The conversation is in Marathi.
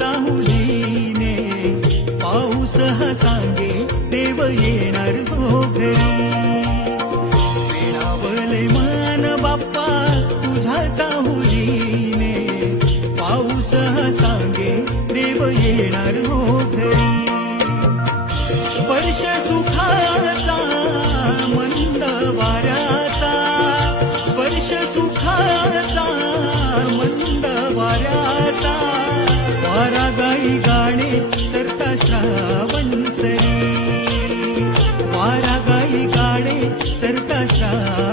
चाहुलीने पाऊस हा सांगे देव येणार हो घरी. वेळावले मान बाप्पा तुझा चाहुलीने पाऊस हा सांगे देव येणार हो घरी. स्पर्श सुखाचा मंद वाऱ्याचा, स्पर्श सुखाचा मंद वाऱ्याचा, वारा गाई गाणे सरता श्रावण सरी, वारा गाई गाणे सरता श्रावण